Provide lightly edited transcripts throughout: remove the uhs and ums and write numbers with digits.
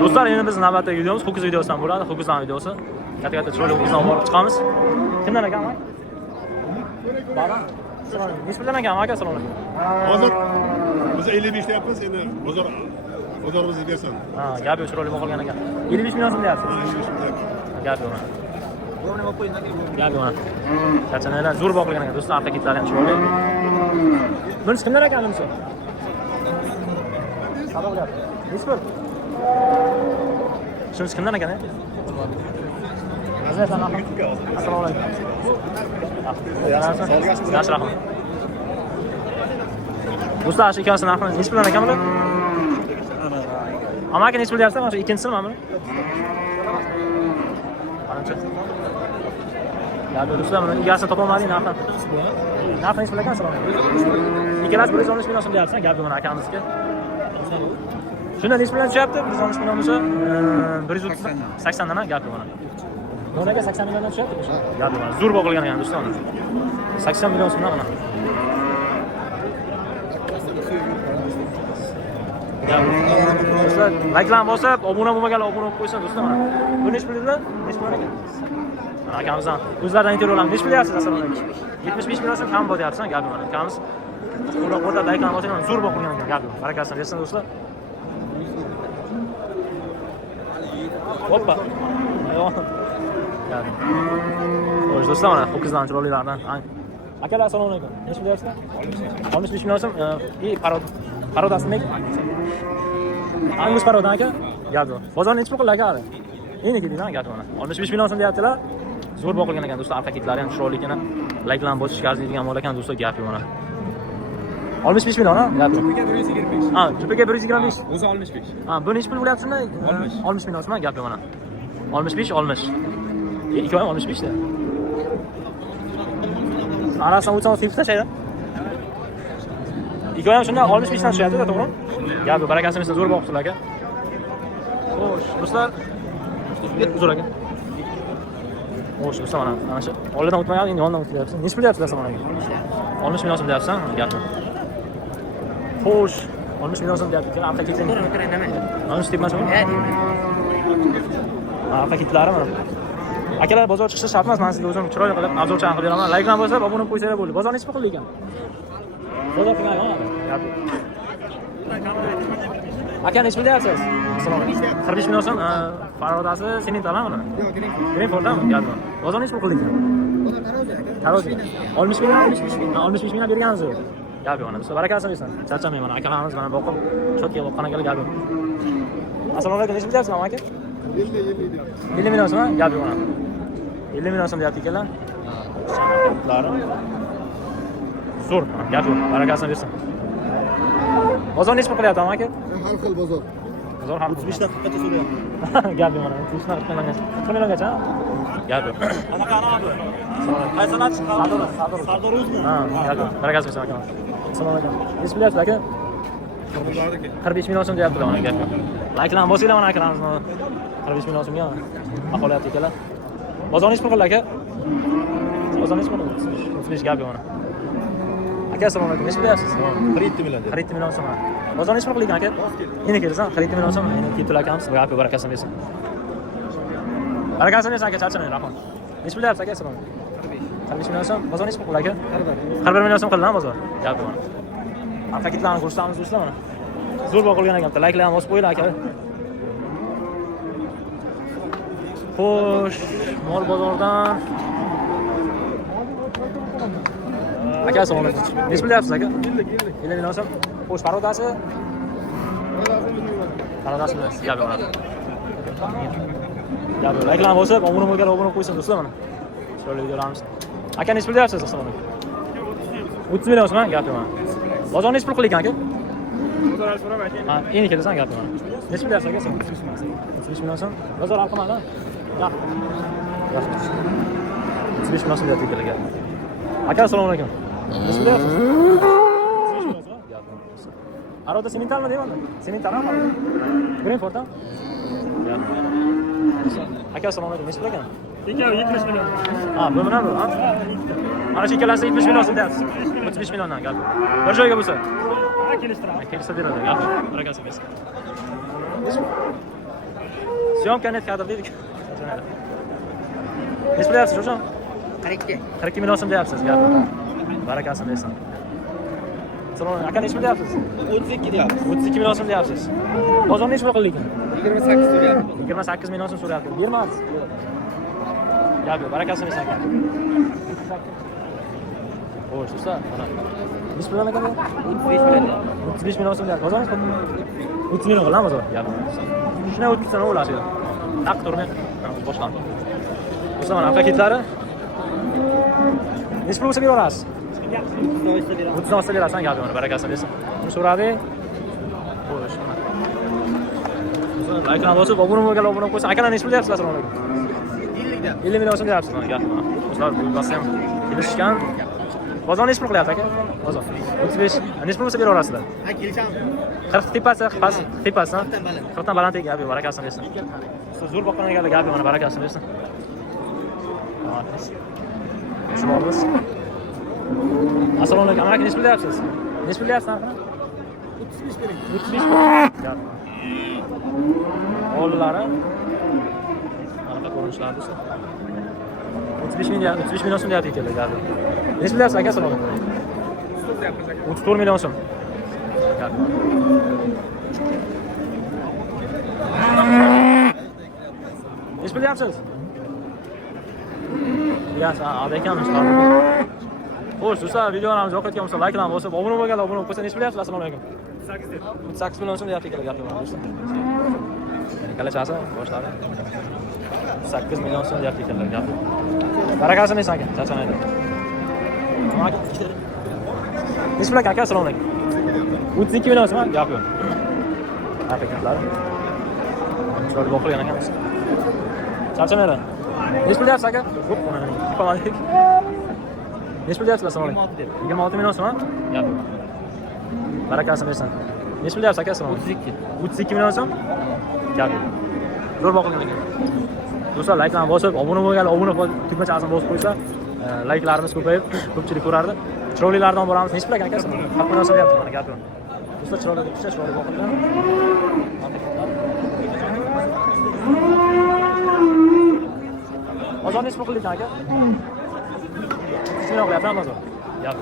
Do'stlar, endi biz navbatdagi videomiz ho'kiz videosidan bo'ladi. Ho'kizdan videosi. Katta-katta chiroyli ho'kizni olib borib chiqamiz. Kimdan ekan? Baba. Necha puldan ekan aka salon? Hozir biz 55 ta yapmiz, endi bozorimizga bersin. Ha, gap yo'q, chiroyli bo'lgan ekan. 55 million so'm deyapsiz. Gap yo'q. Gap yo'q. Chachanalar zo'r boqilgan ekan do'stlar, orqa ketlari ham chiroyli. Bunisi kimdan ekan bunisi? Sado gap. Necha pul? Shunisi kimdan ekan? Assalomu alaykum. Yaxshi rahmat. Do'stlar, shu ikkosini narxini necha puldan ekan bular? Amaki necha pul deyapsan? Mana shu ikkinchisimi mana buni? Qancha? Ya do'stlar, mana egasini topolmadik narxini. Narxi necha pul ekan salom? Ikkalasi 113 million so'm deyapsan, gap yo'q akamizga. Shunda necha puldan tushyapti? 113 million bo'lsa, 180 dan gap yo'q mana. Monaga 80 milliondan tushyapti o'sha. Gap yo'q. Zo'r boqilgan ekan do'stlar. 80 million so'mdan mana. Do'stlar, reklama bosib, obuna bo'lmaganlar obuna bo'lib qo'ysin do'stlar mana. Bu necha pul dedilar? Necha pul ekan? Mana akamizdan o'zlaridan intervyularni necha pul deyapsiz assalomu alaykum. 75 million so'm kam bor deyapsan, gap yo'q mana. Akamiz qo'lda reklama bosib, zo'r boqilgan ekan, gap yo'q. Barakasini bersin do'stlar. Hoppa. Xo'sh do'stlar, mana ho'kizdan chiroylilardan. Akalar assalomu alaykum. Necha deyapsizlar? 65 million so'm. Parodasini Angus parodan aka? Gap yo'q. Bozor necha pul qildi aka hali? Endi kelinglar gap mana. 65 million so'm deyaptilar. Zo'r boqilgan ekan do'stlar, orqa ketlari ham chiroyli ekan. Layklarni bosishga arziydigan mol ekan do'stlar, gap yo'q mana. 65 million ha? Gap yo'q. Jupiga 125. Ha, jupiga 125. O'zi 65. Ha, bu necha pul bo'lyapti shunday? 60 million so'm, gap yo'q mana. 65, 60. Ikkovi ham 65 da. Arasini o'tsa tepib tashlaydi. Ikkovi ham shunday 65 dan tushyapti-da, to'g'rimi? Gap yo'q, barakasini bersin, zo'r boqibsizlar aka. Xo'sh, do'stlar, zo'r aka. Xo'sh, do'stlar, mana shu oldidan o'tmagan, endi yondan o'tyapsiz. Necha pul deyapsiz assalomu alaykum? 60 million so'm deyapsan, gap yo'q. Xo'sh, 60 million so'm deyapti. Orqa ketlaymi? Mana shu tepmasimi? Orqa ketlari mana. Akalar, bozor chiqishi shart emas, men sizga o'zim chiroyli qilib obzorchan qilib beraman. Like bilan bosib, obuna qo'ysanglar bo'ldi. Bozor necha pul qildi ekan? Bozor qilgan yo'q. Gap yo'q. Aka necha pul deyapsiz? Assalomu alaykum. 45 million so'm, farodasi sening talammi? Yo'q, Green Fordami? Gap yo'q. Bozor necha pul qildi ekan? Bozor tarozi aka. Tarozi. 60 million, 65 million bergansiz. Gap yo'q mana. Barakasini bersin. Charchamayman mana. Akalarimiz mana boqib, shotga boqqan akalar gap yo'q. Assalomu alaykum. Necha pul deyapsiz aka? 50 million so'm, gap yo'q mana. 50 million so'm deyapti ekanlar. Zo'r, gap yo'q. Barakasini bersin. Bozor necha pul qilyapti aka? Har xil bozor. Bozor har xil. 35 daqiqacha so'rayapti. Gap yo'q mana. 30 milliongacha. 40 milliongacha. Gap yo'q. Qanaqa anavi? Qaysi sanatchi? Sardor o'zmi? Ha, gap yo'q. Barakasini bersin aka. Assalomu alaykum. Necha pul deyapsiz aka? 45 million so'm deyaptilar mana, gap yo'q. Likelarni bosinglar mana akalarimizni. 45 million so'mga baholayapti ekanlar. Bozor necha pul qildi aka? Bozor necha pul? 35 gap yo'q mana. Aka assalomu alaykum. Necha deyapsiz? 47 million. 47 million so'm. Bozor necha pul qilgan aka? Endi kelsan, 47 million so'm. Endi kelib akamiz, gap yo'q, barakasini bersin. Barakasini bersin aka, charchamang, rahmat. Necha pul deyapsiz aka? Assalomu alaykum. 45 million so'm. Bozor necha pul qildi aka? 41 million so'm qildi bozor. Gap yo'q mana. Orqa ketlarni ko'rsatamiz do'stlar mana. Zo'r boqilgan ekan. Likelarni bosib qo'yinglar aka. Xo'sh, mol bozordan. Aka assalomu alaykum. Necha pul deyapsiz aka? 50 million so'm. Xo'sh, parodasi? Parodasi gap yo'q mana. Gap yo'q. Likelarni bosib, obuna bo'lganlar obuna qo'ysin do'stlar mana. Chiroyli videolarimiz. Aka necha pul deyapsiz? Assalomu alaykum. 30 million so'm, gap yo'q mana. Bozor necha pul qilgan aka? Bozor so'ramay. Ha, endi kelsan gap yo'q mana. Necha pul deyapsiz aka? 35 million so'm. Bozor alqamada. Yo'q. 35 million so'm deyapti akalarga. Aka assalomu alaykum. Necha pul deyapsiz? 35 million so'm. Gap yo'q. Aroda sening talmi deyapman. Sening talmi? Green Forddan? Gap. Aka assalomu alaykum. Necha pul ekan? Ikkovi 70 million. Ha, bu bilan bu, ha? Mana shu ikkalasi 70 million so'm deyapsiz. 35 milliondan gap. Bir joyga bo'lsa. Ha, kelishtiramiz. Kelsa beradi, gap. Barakasi bersin. Syomka net kadr dedik. Nech bilyapsiz o'sha? 42 million so'm deyapsiz, gap. Barakasini bersin. Salom, aka nech bilyapsiz? 32 deyapmiz. 32 million so'm deyapsiz. Bozorni nech pul qildik? 28 so'rayapmiz. 28 million so'm so'rayapti. Bermamiz. Gap, barakasini bersin aka. Xo'sh, do'stlar, mana. Nech pul ekan bu? 35 million. 35 million so'm deyapti. Bozorimiz qancha? 30 million qilan bozor. Gap. Shuna o'tkazsam o'ladi. Haq turmay. Boshlandi. Do'stlar, mana paketlari. Nech pul bo'lsa beraverasiz? 30 olsa berasan, gapi mana barakasini bersin. Buni so'radi. Xo'sh, mana. Do'stlar, like'ni bosib, obuna bo'lganlar obuna qo'ysa, akalar nech pul deyapsiz? Assalomu alaykum. 50 million so'm deyapsiz, mana gap. Do'stlar, bu bosam ham kelishgan. Bozor nech pul qilyapti aka? Bozor 35. Nech pul bo'lsa beraverasizlar? Ha, kelishamiz. 40 tepasi, tepasi. 40 dan baland gapi, barakasini bersin. Zo'r boqqan ekanlar, gapi mana barakasini bersin. Shunimiz. Assalomu alaykum. Aka nech pul deyapsiz? Nech pul deyapsiz narxini? 35 kerak. 35. Gap. Oldilari. Mana ko'rinishlar do'stlar. 35 million so'm deyapti ekanlar, gapi. Nech pul deyapsiz aka? Assalomu alaykum. 34 million so'm. Gap. Nech pul deyapsiz? Yaxshi, oldi ekanmiz. Xo'sh, do'stlar, videolarimiz yoqayotgan bo'lsa, like bilan bosib, obuna bo'lganlar obuna bo'lsa, nech bilyapsiz? Assalomu alaykum. 38 million so'm deyapti ekanlar, gap yo'q, do'stlar. Kalachasi boshladi. 8 million so'm deyapti ekanlar, gap yo'q. Barakasini bersin aka, charchamaydi. Nech pul aka? Assalomu alaykum. 32 million so'm, gap yo'q. Haqiqatlar. Chiroyli boqilgan ekanmiz. Charchamaydi. Nech pul deyapsiz aka? Yo'q, qo'ymadik. Nech pul deyapsiz? Assalomu alaykum. 26 million so'm, gap. Barakasini bersin. Nech pul deyapsiz aka? Assalomu alaykum. 32 million so'm, gap. Zo'r boqilgan ekan. Do'stlar, like'larni bosib, obuna bo'lganlar obuna tugmachasini bosib qo'ysa, like'larimiz ko'payib, ko'pchilik ko'rardi. Chiroylilardan boramiz. Nech pul aka? 40 million so'm deyapti, mana gap. Do'stlar, chiroyli boqilgan. Bozor nech pul qildik aka? 3 million qilyapsan bozor. Gap.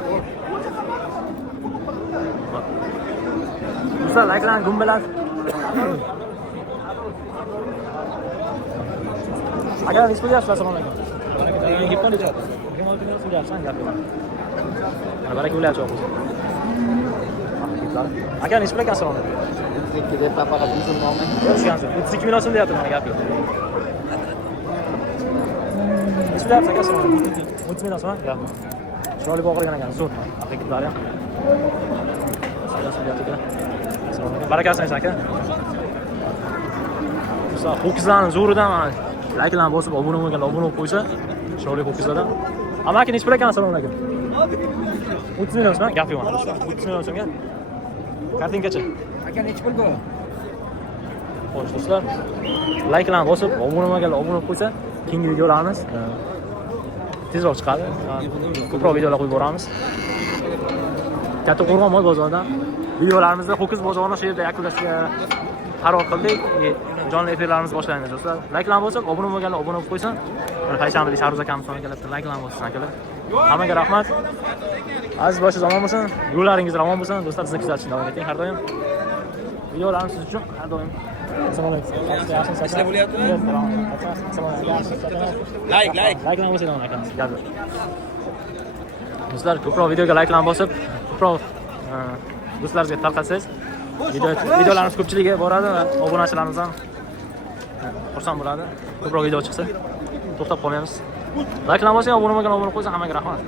Do'stlar, like'larni gumbalar. Aka nech pul deyapsiz? Assalomu alaykum. Gapdan nechadi? 26 million so'm deyapsan, gap yo'q. Mana baraka bo'lyapti o'zi. Aka nech pul ekan? Assalomu alaykum. 32 deb faqat bizning noming. 32 million so'm deyapti, mana gap yo'q. Nech pul deyapsiz aka? Assalomu alaykum. 30 million so'm, gap. Chiroyli boqilgan ekan, zo'r. Haqiqatlar ham. Barakasini bersin aka. Do'stlar, ho'kizlarning zo'ridan mana like'larni bosib, obuna bo'lganlar obuna bo'lib qo'ysa, chiroyli ho'kizlardan. Ammo aka nech pul ekan? Assalomu alaykum. 30 million so'm, gap yo'q mana do'stlar. 30 million so'mga kartinkacha. Aka nech pul bu? Xo'sh do'stlar, like'larni bosib, obuna bo'lganlar obuna bo'lib qo'ysa, keyingi videolarimiz tezroq chiqadi. Ko'proq videolar qo'yib boramiz. Kattaqo'rg'on mol bozoridan videolarimizda ho'kiz bozorini shu yerda yakunlashga qaror qildik. Jonli efirlarimiz boshlanadi do'stlar. Like'larni bosib, obuna bo'lganlar obuna bo'lib qo'ysin. Mana payshanbalik Sharuz akamiz son kelibdi. Like'larni bossin akalar. Hammaga rahmat. Aziz boshsiz omon bo'lsin. Yo'llaringiz ravon bo'lsin. Do'stlar, bizni kuzatishni davom eting har doim. Videolarimiz siz uchun har doim. Assalomu alaykum. Ishlar bo'lyaptimi? Like. Like'larni bosing akamiz. Gapir. Do'stlar, ko'proq videoga like'larni bosib, ko'proq do'stlaringizga tarqatsangiz, videolarimiz ko'pchiligiga boradi va obunachilarimiz ham xursand bo'ladi. Ko'proq video chiqsa, to'xtab qolmaymiz. Like'larni bosing, obuna bo'lgan obuna qo'ysa hammaga rahmat.